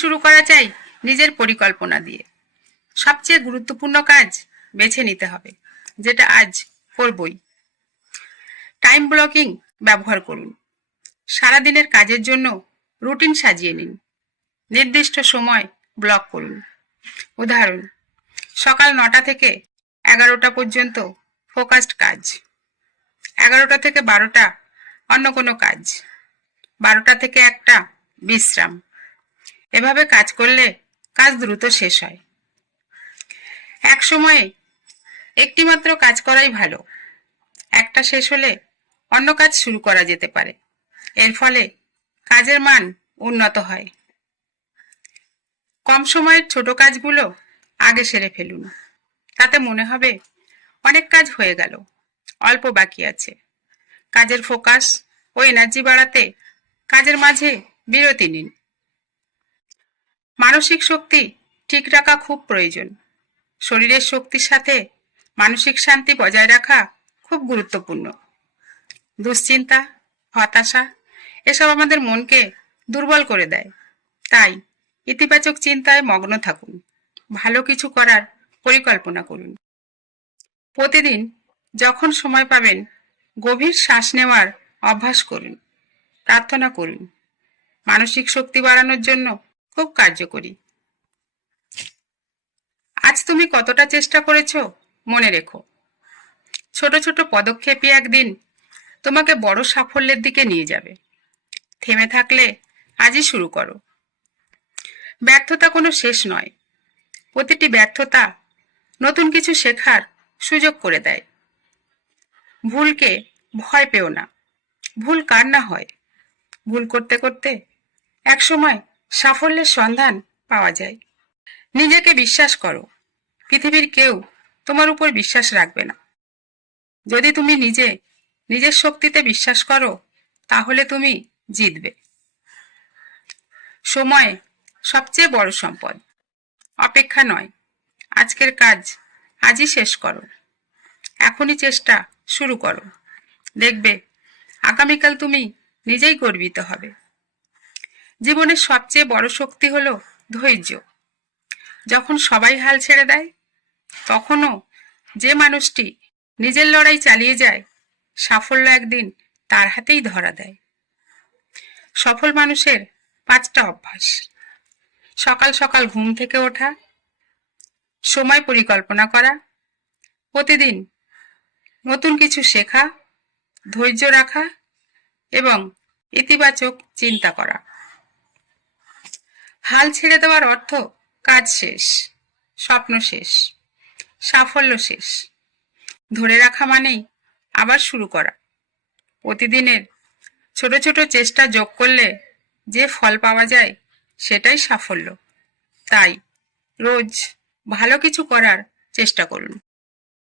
শুরু করা চাই নিজের পরিকল্পনা দিয়ে। সবচেয়ে গুরুত্বপূর্ণ কাজ বেছে নিতে হবে, যেটা আজ করবই। টাইম ব্লকিং ব্যবহার করুন। সারাদিনের কাজের জন্য রুটিন সাজিয়ে নিন। নির্দিষ্ট সময় ব্লক করুন। উদাহরণ, সকাল 9টা থেকে 11টা পর্যন্ত ফোকাসড কাজ, 11টা থেকে 12টা অন্য কোনো কাজ, 12টা থেকে 1টা বিশ্রাম। এভাবে কাজ করলে কাজ দ্রুত শেষ হয়। এক সময়ে একটি মাত্র কাজ করাই ভালো। একটা শেষ হলে অন্য কাজ শুরু করা যেতে পারে। এর ফলে কাজের মান উন্নত হয়। কম সময়ের ছোট কাজগুলো আগে সেরে ফেলুন। তাতে মনে হবে অনেক কাজ হয়ে গেল, অল্প বাকি আছে। কাজের ফোকাস ও এনার্জি বাড়াতে কাজের মাঝে বিরতি নিন। মানসিক শক্তি ঠিক রাখা খুব প্রয়োজন। শরীরের শক্তির সাথে মানসিক শান্তি বজায় রাখা খুব গুরুত্বপূর্ণ। দুশ্চিন্তা, হতাশা এসব আমাদের মনকে দুর্বল করে দেয়। তাই ইতিবাচক চিন্তায় মগ্ন থাকুন। ভালো কিছু করার পরিকল্পনা করুন। প্রতিদিন যখন সময় পাবেন গভীর শ্বাস নেওয়ার অভ্যাস করুন। প্রার্থনা করুন। মানসিক শক্তি বাড়ানোর জন্য খুব কার্যকরী। আজ তুমি কতটা চেষ্টা করেছো মনে রেখো। ছোট ছোট পদক্ষেপই একদিন তোমাকে বড় সাফল্যের দিকে নিয়ে যাবে। থেমে থাকলে আজই শুরু করো। ব্যর্থতা কোনো শেষ নয়। প্রতিটি ব্যর্থতা নতুন কিছু শেখার সুযোগ করে দেয়। ভুলকে ভয় পেও না। ভুল কার না হয়। ভুল করতে করতে একসময় সাফল্যের সন্ধান পাওয়া যায়। নিজেকে বিশ্বাস করো। পৃথিবীর কেউ তোমার উপর বিশ্বাস রাখবে না। যদি তুমি নিজের শক্তিতে বিশ্বাস করো, তাহলে তুমি জিতবে। সময় সবচেয়ে বড় সম্পদ। অপেক্ষা নয়, আজকের কাজ আজই শেষ করো। এখনই চেষ্টা শুরু করো। দেখবে আগামীকাল তুমি নিজেই গর্বিত হবে। জীবনের সবচেয়ে বড় শক্তি হলো ধৈর্য। যখন সবাই হাল ছেড়ে দেয়, তখনও যে মানুষটি নিজের লড়াই চালিয়ে যায়, সাফল্য একদিন তার হাতেই ধরা দেয়। সফল মানুষের 5টা অভ্যাস: সকাল সকাল ঘুম থেকে ওঠা, সময় পরিকল্পনা করা, প্রতিদিন নতুন কিছু শেখা, ধৈর্য রাখা এবং ইতিবাচক চিন্তা করা। হাল ছেড়ে দেওয়ার অর্থ কাজ শেষ, স্বপ্ন শেষ, সাফল্য শেষ। ধরে রাখা মানেই আবার শুরু করা। প্রতিদিনের ছোট ছোট চেষ্টা যোগ করলে যে ফল পাওয়া যায়, সেটাই সাফল্য। তাই রোজ ভালো কিছু করার চেষ্টা করুন।